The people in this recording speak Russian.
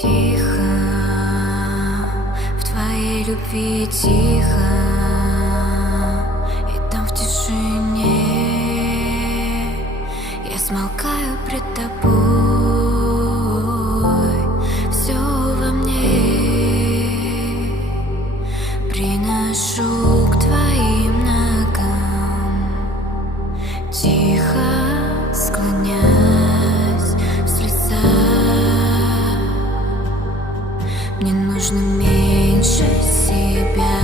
Тихо, в твоей любви тихо, и там в тишине я смолкаю пред тобой. Все во мне приношу к твоим ногам, тихо склоняясь в слезах. Мне нужно меньше себя.